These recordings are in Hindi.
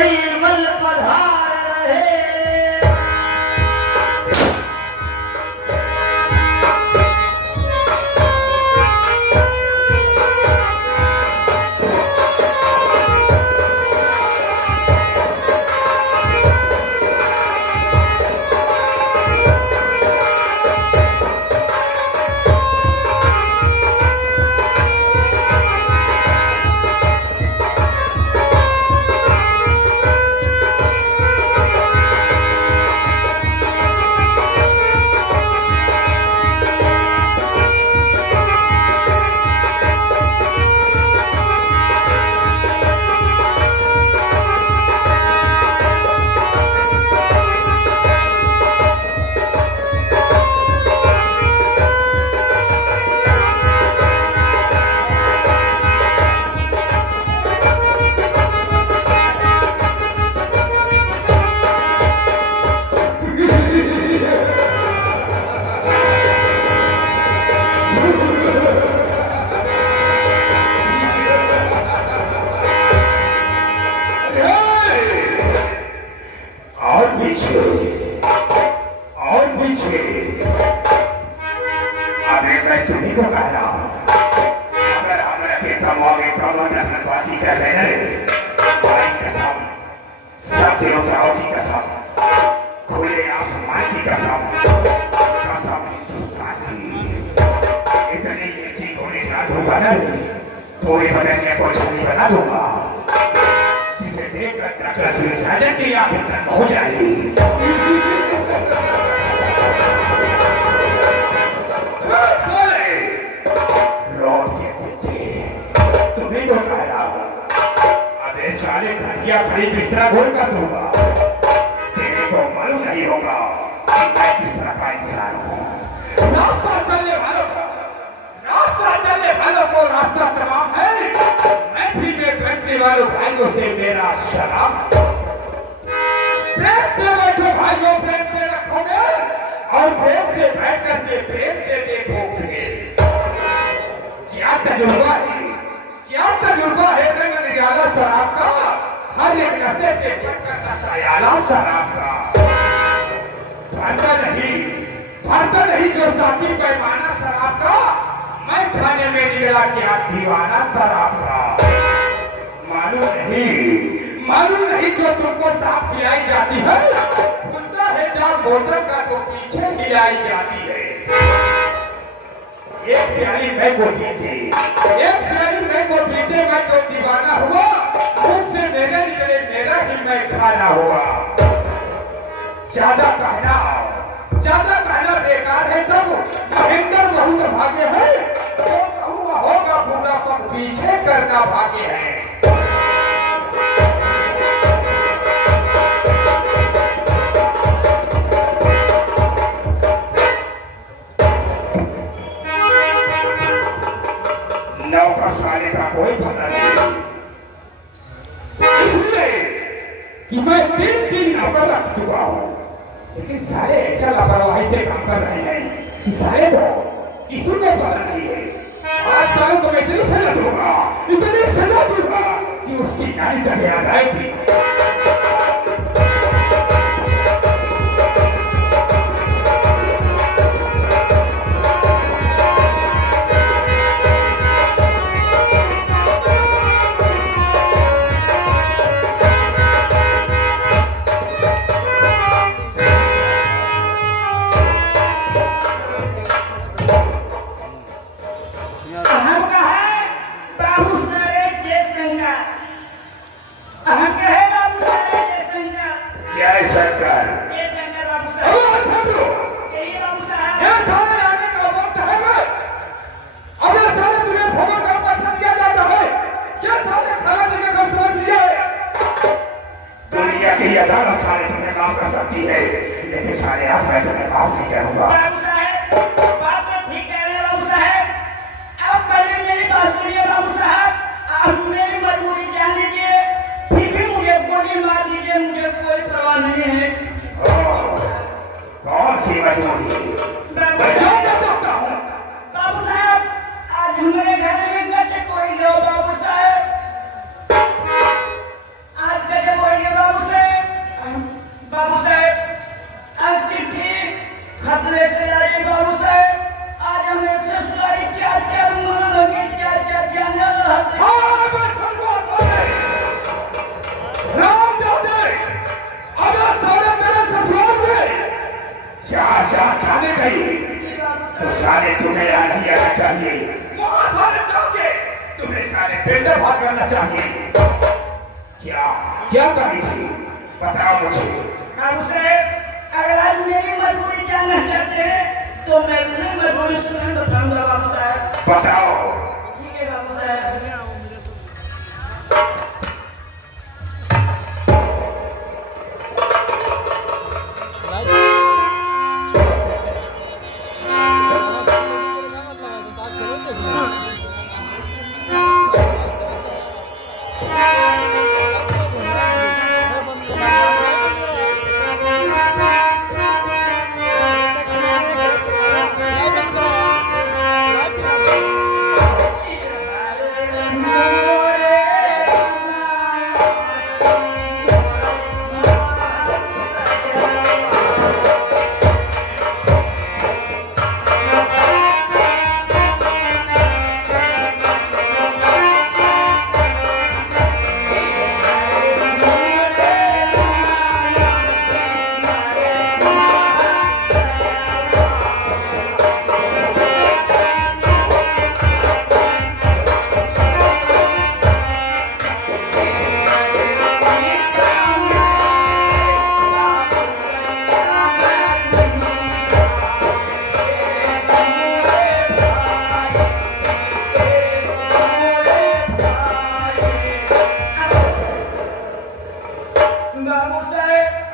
निर्मल पधार रहे। और पीछे अबे मैं तुम्ही को कह रहा हूं, अगर हमरा के कमाओगे दखलबाजी कर रहे भाई कसम, सब देवताओं की कसम, खुले आसमान की कसम, कसम हिंदुस्तान की, इतनी नीची गोली ना दूंगा ना, पूरे बदन में कोई छवि बना दूंगा जिसे देखकर डॉक्टर साजन की आंखें तक पहुंच जाएगी। रोड के कुत्ते तुम्हें तो कह रहा हूं, अबे साले घटिया खड़ी बिस्तरा घोल कर दूंगा, तेरे को मालूम नहीं होगा कि मैं किस तरह का इंसान हूं। रास्ता चलने वालों को रास्ता तमाम है, महफिल में बैठने वालों भाइयों से मेरा सलाम। प्रेम से बैठो भाइयों, प्रेम से रखोगे और प्रेम से बैठ करके प्रेम से देखोगे। क्या तजुर्बा है रंग निराला शराब का, हर एक नशे से बढ़कर नशायाला शराब का। भरता नहीं जो साथी पैमाना शराब का, मैं खाने में निकला क्या दीवाना शराब का। मालूम नहीं जो तुमको साफ पिलाई जाती है, खुलता है जाम बोतल का तो पीछे हिलाई जाती है। एक प्याली मैं को पीते मैं जो दीवाना हुआ, मुझसे मेरे निकले मेरा ही मैं खाना हुआ। ज्यादा कहना बेकार है सब, महेंद्र बहुत भाग्य है, जो कहूँगा होगा पूरा पर पीछे करना भाग्य है। नौकर साले का कोई पता नहीं, इसलिए कि मैं 3 नौकर रख चुका हूं, लेकिन सारे ऐसा लापरवाही से काम कर रहे हैं कि सारे को किसी को पता नहीं है। आज सालों को मैं इतनी सजा दूंगा कि उसकी नानी तक याद आएगी। साले तुम्हें माफ कर सकती है, लेकिन साले आज मैं तुम्हें माफ नहीं करूंगा। बाबू साहब, बात तो ठीक कह रहे हैं बाबू साहब। अब पहले मेरी बात सुनिए बाबू साहब, आप मेरी मजबूरी जान लीजिए, फिर भी मुझे गोली मार दीजिए, मुझे कोई परवाह नहीं है। कौन सी मजबूरी? मैं जानना चाहता हूँ। बाबू साहब, आज हमारे घर में गचे कोई लो बाबू साहब, आज गचे कोई लो क्या कमी थी बताओ मुझे। बाबू साहेब अगर आज मेरी मजबूरी जानना चाहते हैं तो मैं अपनी मजबूरी स्वयं बताऊंगा बाबू साहब। बताओ। ठीक है बाबू साहब।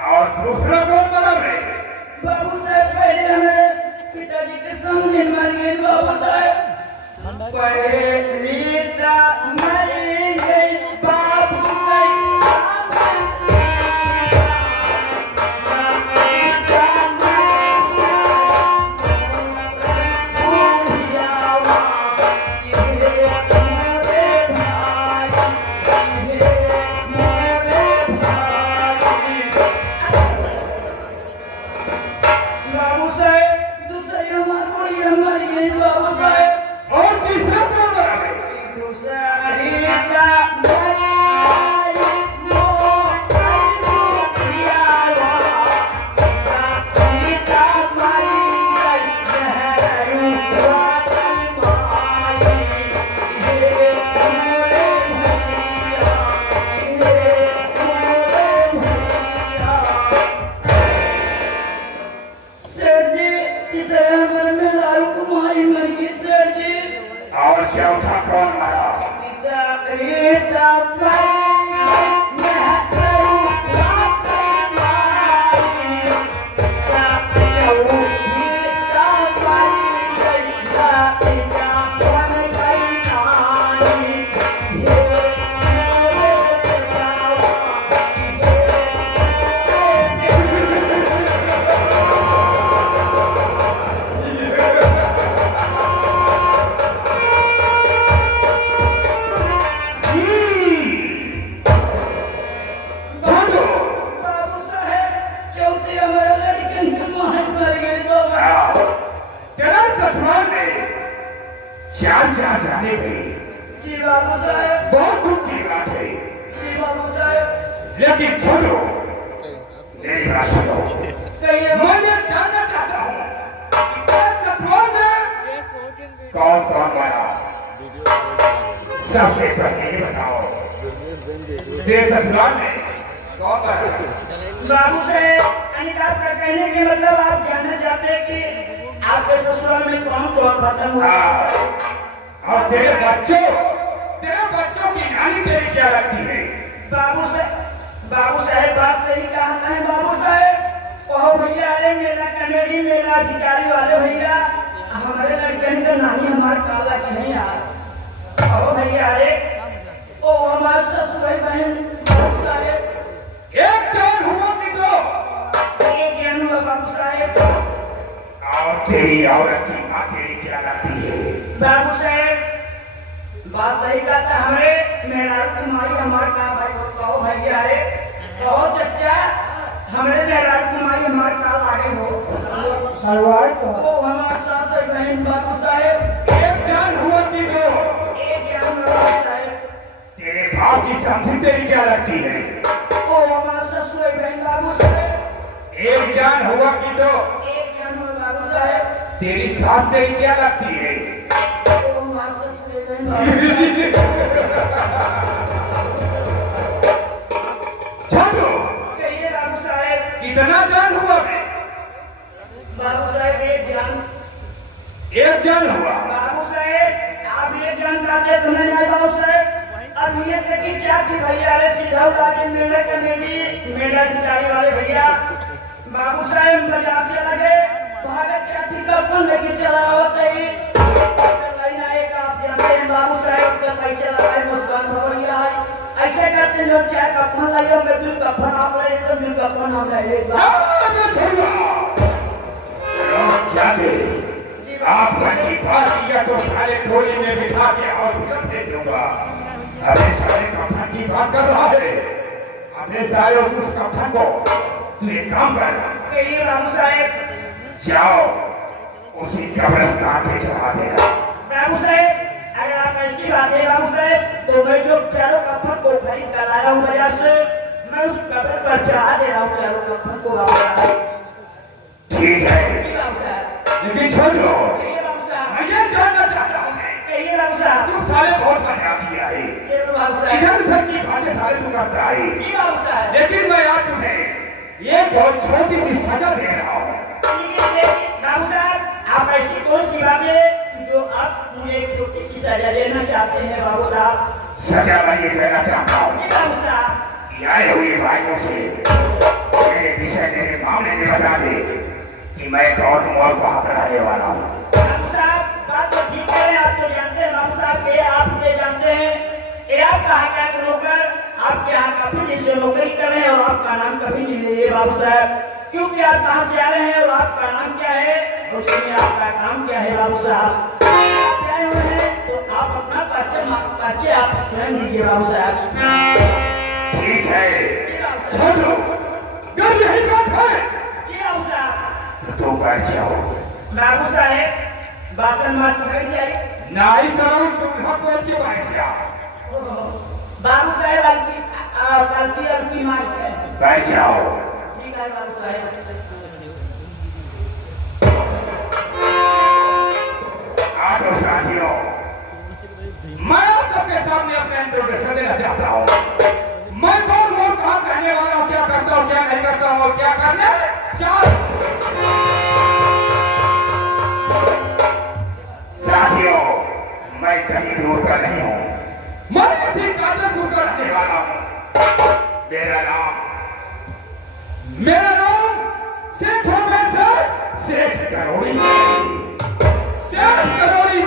और दूसरा कौन बना रे? बाबू साहब पहले हमारे पिताजी के समझे मर गए बाबू साहब। पहली मर गई बाबू गई बाबू साहेब दूसरी हमारी गई बाबू साहेब। और तीसरा कौन बना रे? दूसरी और चौथा कौन मरा? चार चार जाने गए। जी बाबू साहब। बहुत दुख की बात है। जी बाबू साहब। लेकिन छोड़ो मेरी बात सुनो। कहिए। मैं ये जानना चाहता हूँ कि ससुराल में कौन कौन बना? सबसे पहले ये बताओ जे ससुराल में कौन बना? बाबू साहब आपका कहने के मतलब आप जानना चाहते हैं कि आपके ससुराल में कौन कौन खत्म हुआ? और तेरे बच्चों की नानी तेरी क्या लगती है? बाबू साहब बात सही कहता है बाबू साहब। कहो भैया अरे मेरा कनेडी मेरा अधिकारी वाले भैया हमारे लड़के का नानी हमारे काला की नहीं यार। कहो भैया अरे ओ हमारे ससुर बहन बाबू साहब एक जान हुआ कि दो? एक ज्ञान हुआ बाबू साहब। और तेरी औरत की माँ तेरी क्या लगती है? बाबू साहब बात सही कहता हमारे मेहरारू की माई हमारे का भाई कहो भैया अरे कहो चचा हमारे मेहरारू की माई हमारे का आगे हो सलवार को ओ हमारे सास बहन बाबू साहब। एक जान हुआ कि दो? एक ज्ञान बाबू साहब। तेरे भाव की समझी तेरी क्या लगती है? ओ हमारे ससुर बहन बाबू साहब। एक जान हुआ कि दो? एक ज्ञान बाबू साहब। तेरी सास तेरी क्या लगती है? ओ हमारे ससुर बहन बाबू साहब। कितना जान हुआ बे? बाबू साहब एक जान हुआ। बाबू साहेब आप एक जान कहते तो नहीं आए बाबू साहेब। अब ये थे कि चाची भैया रे सीधा उड़ा के मेला कमेटी मेला जुटाई वाले भैया बाबू साहेब बाजार चला गए भागे चाची का अपन लेके चला होता ही लाइन आए का आप जानते हैं बाबू साहेब का पैसे लगाए मुस्कान भवैया है ऐसे करते लोग चाय कपन लाइयो मैं तू कपन आप ले तो मैं कपन हम ले ले मैं छोड़ूंगा। जाते आप की बात किया तो सारे टोली में बिठा के हॉस्पिटल भेज दूंगा। अरे सारे कप्तान की बात कर रहा है। अपने सारे उस कप्तान को तू एक काम कर कहिए बाबू साहेब जाओ उसी कब्रिस्तान पे चढ़ा देना। बाबू साहेब अगर आप ऐसी बात है बाबू साहेब तो मैं जो चारों कफन को खरीद कर लाया हूँ बाजार से मैं उस कब्र पर चढ़ा दे रहा हूँ चारों कफन को बाबू साहब। ठीक है बाबू साहब लेकिन छोड़ो बाबू साहब मैं ये जानना चाहता हूँ कहिए बाबू साहब तू साले बहुत मजाक किया है। बाबू साहब इधर उधर की बातें साले तू करता है बाबू साहब लेकिन मैं आज तुम्हें ये बहुत छोटी सी सजा दे रहा हूँ। बाबू साहब आप ऐसी कौन सी बात है जो आप मुझे एक छोटी सी सजा देना चाहते हैं बाबू साहब। सजा मैं ये देना चाहता हूँ बाबू साहब कि आए हुए भाइयों से मेरे विषय मेरे मामले में बता दे कि मैं कौन हूँ और कहाँ का रहने वाला हूँ। बाबू साहब बात तो ठीक है आप तो जानते हैं बाबू साहब ये आप मुझे जानते हैं ये आप कहाँ का नौकर आपके यहाँ काफी देश से नौकरी कर रहे हैं और आपका नाम कभी नहीं ले रहे बाबू साहब क्योंकि आप कहाँ से आ रहे हैं और आपका नाम क्या है और उसमें आपका काम क्या है बाबू साहब। आप आए हुए हैं तो आप अपना परिचय आप स्वयं दीजिए बाबू साहब। ठीक है छोड़ो अगर यही बात है बाबू साहब तो बैठ जाओ। बाबू साहेब बासन मार के बैठ जाइए। नाई सराउ चूल्हा पोत के बैठ जा। बाबू साहेब अलकी मार के बैठ जाओ। ठीक है बाबू साहेब। आठों साथियों मैं आप सबके सामने अपना इंट्रोडक्शन देना चाहता हूँ। मैं कौन हूँ कहाँ रहने वाला हूँ क्या करता हूँ क्या नहीं करता हूँ और क्या करने साथियों मैं कहीं दूर का नहीं हूँ मैं इसी काजलपुर का रहने वाला हूँ। मेरा नाम सेठों में सेठ करोड़ी सेठ करोड़ी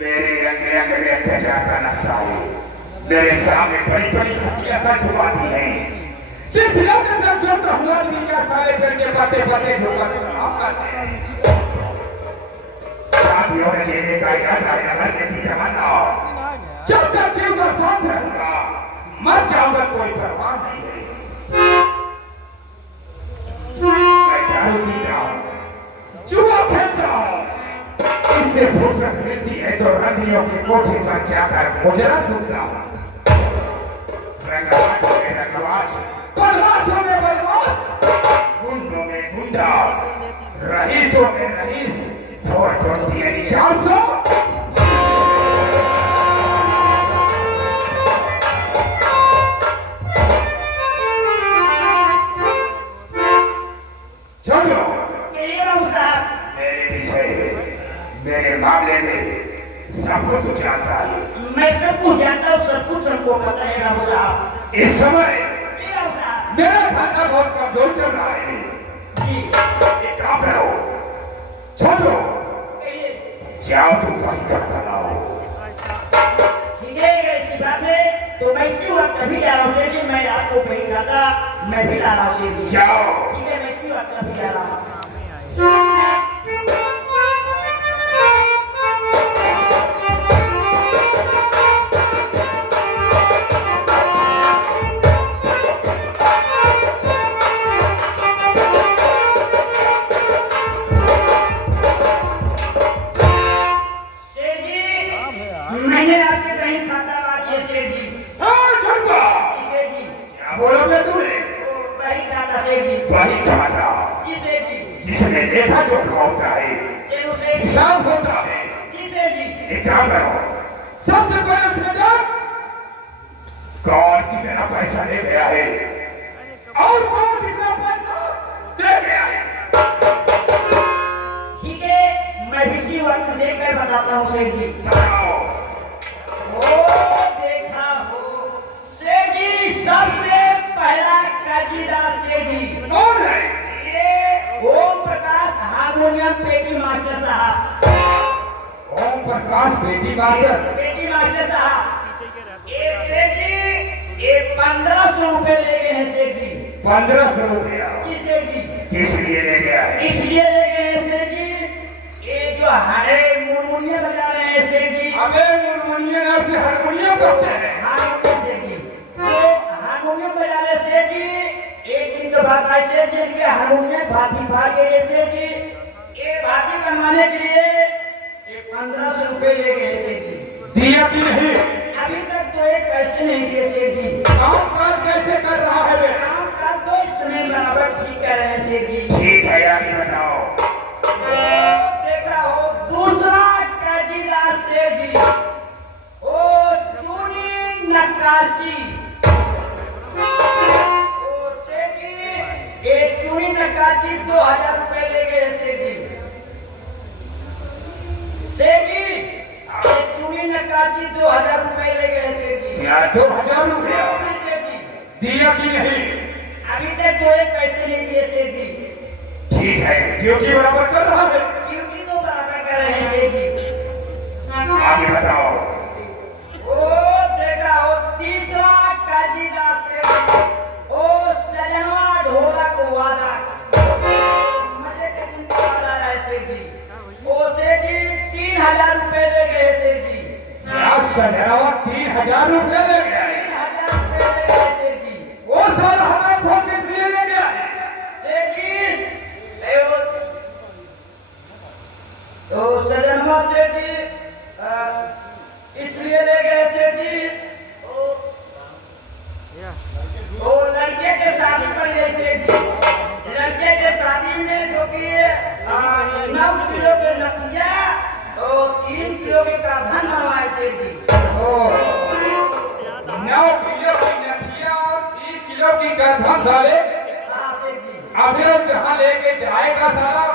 मेरे अंगे अंग में अत्याचार का नशा है। मेरे सामने बड़ी बड़ी हस्तियां सच छुपाती हैं। जिस इलाके से हम जोड़ता हूँ आदमी क्या साले करके पते पते झोंका सलाम करते हैं। साथियों ने जीने का इरादा न करने की तमन्ना जब तक जीव का सांस रहूंगा मर जाऊंगा कोई परवाह नहीं है। मैं दारू पीता हूँ जुआ खेलता हूँ इससे फुर्सत मिलती है तो रंगियों के कोठे पर जाकर मुजरा सुनता हूँ। रंगवाज में रंगवाज बदमाशों में बदमाश गुंडों में गुंडा रईसों में रईस 420 यानी 400 छोड़ो बाबू साहब मेरे विषय मेरे मामले में सब कुछ तू जानता है। मैं सब कुछ जानता हूँ सब कुछ हमको पता है बाबू साहब। इस समय बाबू साहब मेरा धंधा बहुत कमजोर चल रहा है। जी एक काम करो छोड़ो जाओ तुम वही करता लाओ। ठीक है ऐसी बात है तो मैं इसी वक्त अभी जा रहा हूँ सेठ जी मैं आपको वही खाता मैं भी ला रहा हूँ सेठ जी। जाओ ठीक है मैं इसी वक्त अभी जा रहा हूँ। मैंने आपके कहीं खाता ला दिया सेठ जी। हाँ छोड़ूंगा सेठ जी क्या बोलोगे तुमने वही खाता सेठ जी वही खाता जी सेठ जी एक काम करो, सबसे पहले समझदार कौन कितना पैसा ले गया है और कौन कितना पैसा दे गया है? ठीक है, मैं इसी वक्त देखकर बताता हूँ सेठ जी। बताओ। ओ देखा हो सेठ जी, सबसे पहला कर्जीदार सेठ जी कौन है? ये ओम प्रकाश हारमोनियम पेटी मास्टर साहब। ओम प्रकाश पेटी मास्टर पेटी मास्टर साहब, ये सेठ जी ये 1500 रुपए ले गए हैं सेठ जी। 1500 रुपया किस सेठ जी? किस लिए ले गया है? इसलिए ले गए हैं सेठ जी, ये जो हरे मुरमुरिया बजा रहे हैं सेठ जी, अबे मुरमुनिया नाम से हारमोनियम करते हैं। हारमोनियम सेठ जी, तो हारमोनियम बजा रहे सेठ जी। एक दिन तो बात आई सेठ जी कि हारमोनियम भाती पा गए सेठ जी, ये भाती बनवाने के लिए ये 1500 रुपए ले गए सेठ जी। दिया कि नहीं? अभी तक तो एक पैसे नहीं दिए सेठ जी। काम काज कैसे कर रहा है बे? काम का तो इस समय बराबर ठीक कर रहे हैं सेठ जी। ठीक है, आगे बताओ। ओ देखा हो दूसरा कर्जीदार सेठ जी, ओ चूनी नक्काची। ओ सेठ जी ये चूनी नक्काची 2000 रुपए ले गए सेठ जी। सेठ जी ये चूनी नक्काची 2000 रुपए ले गए सेठ जी। क्या 2000 रुपया सेठ जी दिया कि नहीं? अभी तक तो एक पैसे नहीं दिए सेठ जी। ठीक है, ड्यूटी बराबर कर रहा है? ड्यूटी तो बराबर कर रहे हैं सेठ जी। आगे बताओ। ओ देखा हो तीसरा कर्जीदार सेठ जी, ओ सजनवा ढोलक वादा। मजे के दिन का वादा है सेठ जी। ओ सेठ जी 3000 रुपए ले गए सेठ जी। क्या सजनावा 3000 रुपया ले गया है? 3000 रुपए ले गए सेठ जी। वो साला हमारे फोन किस लिए ले गया है? सेठ जी तो सजनवा सेठ जी इसलिए ले गए सेठ जी, तो लड़के के शादी पड़ गई सेठ जी। लड़के के शादी में जो कि 9 किलो के लचिया तो 3 किलो के करधन बनवाए सेठ जी। 9 किलो की नथिया और 3 किलो की गधा साले। हाँ सेठ जी। अभी वो जहाँ लेके जाएगा साला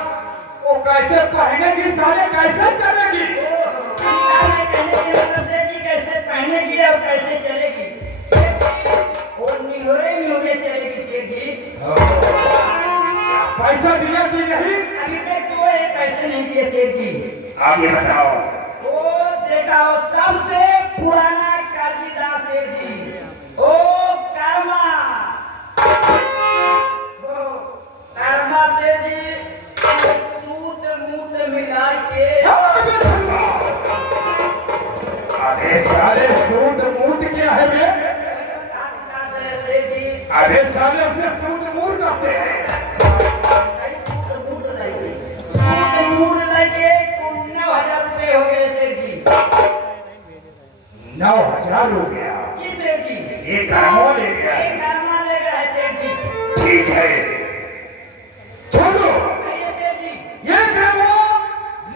वो कैसे पहनेगी साले, कैसे चलेगी? कहने के मतलब सेठ जी कैसे पहनेगी और कैसे चलेगी सेठ जी, वो निहोरे चलेगी सेठ जी। पैसा दिया कि नहीं? अभी तक तो एक पैसे नहीं दिए सेठ जी। आगे बताओ। ओ देखा हो सबसे पुराना कर्जीदार सेठ जी, ओ कर्मा। ओ कर्मा सेठ जी सूत मूत मिला के अबे साले, सूद मूत क्या है बे? सेठ जी अबे साले उसे सूद मूर करते हैं। सूत मूत लगे 9000 रुपए हो गए सेठ जी। 9000 रुपया जी सेठ जी ये कर्मो ले गया है। एक कर्मा ले गया है सेठ जी। ठीक है, छोड़ो ये सेठ जी ये ग्रामो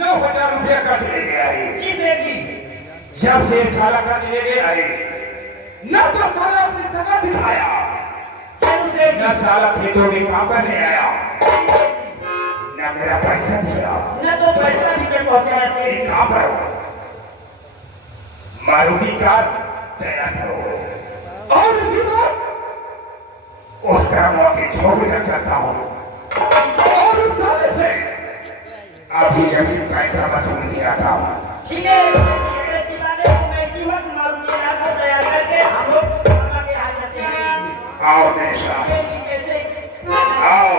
9000 रुपया का ले गया है। जी सेठ जी। जब से साला कर्ज ले गया अरे न तो साला अपनी सगा दिखाया, क्यों सेठ न साला खेतों में काम करने नहीं आया, आया, ना मेरा पैसा दिया। न तो पैसा भी तक पहुंचाया सेठ एक जी। काम करो, मारुति कार तैयार करो और इसी बात उस कर्मो के छोड़ तक चलता हूँ और उस साले से अभी पैसा वसूल किया था। ठीक है, ऐसी बात है तो मैं इसी वक्त मारुति कार को तैयार करके हम लोग कर्मा के हाथ जाते हैं। आओ मेरे साथ, कैसे आओ।